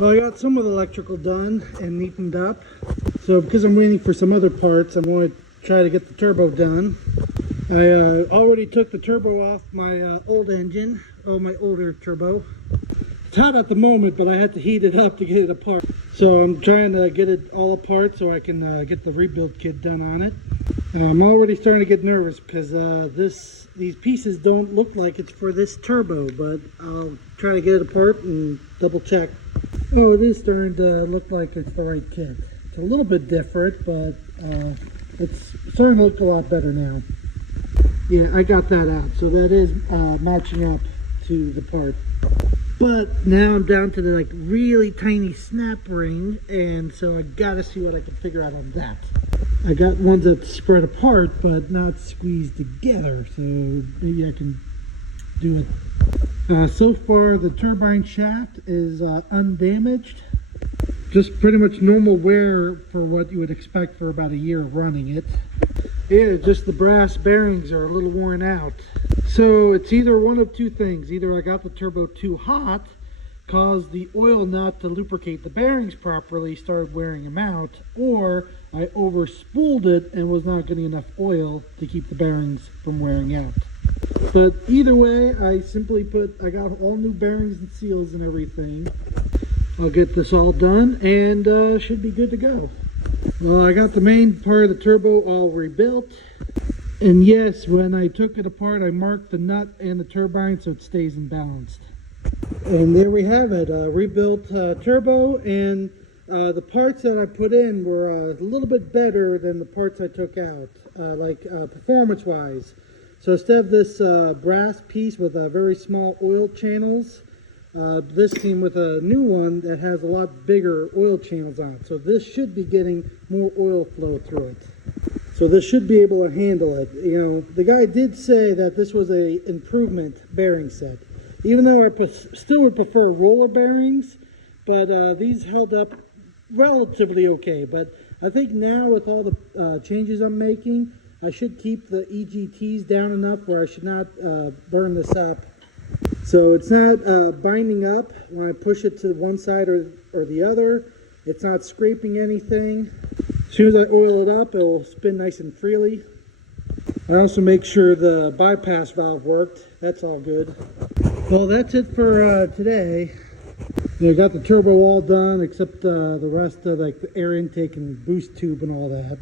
Well, I got some of the electrical done and neatened up. So because I'm waiting for some other parts, I'm going to try to get the turbo done. I already took the turbo off my old engine, my older turbo. It's hot at the moment, but I had to heat it up to get it apart. So I'm trying to get it all apart so I can get the rebuild kit done on it. I'm already starting to get nervous because these pieces don't look like it's for this turbo, but I'll try to get it apart and double check. Oh, it is starting to look like it's the right kit. It's a little bit different, but it's starting to look a lot better now. Yeah, I got that out, so that is matching up to the part. But now I'm down to the really tiny snap ring, and so I gotta see what I can figure out on that. I got ones that spread apart but not squeezed together, so maybe I can do it. So far the turbine shaft is undamaged. Just pretty much normal wear for what you would expect for about a year of running it. Yeah, just the brass bearings are a little worn out. So it's either one of two things. Either I got the turbo too hot, caused the oil not to lubricate the bearings properly, started wearing them out, or I overspooled it and was not getting enough oil to keep the bearings from wearing out. But either way, I got all new bearings and seals and everything. I'll get this all done and should be good to go. Well, I got the main part of the turbo all rebuilt. And yes, when I took it apart, I marked the nut and the turbine so it stays in balance. And there we have it, rebuilt turbo, and the parts that I put in were a little bit better than the parts I took out, performance-wise. So instead of this brass piece with very small oil channels, this came with a new one that has a lot bigger oil channels on it. So this should be getting more oil flow through it. So this should be able to handle it. You know, the guy did say that this was a improvement bearing set. Even though I still would prefer roller bearings, but these held up relatively okay. But I think now with all the changes I'm making, I should keep the EGTs down enough where I should not burn this up. So it's not binding up when I push it to one side or the other. It's not scraping anything. As soon as I oil it up, it will spin nice and freely. I also make sure the bypass valve worked. That's all good. Well, that's it for today. I got the turbo all done except the rest of the air intake and boost tube and all that.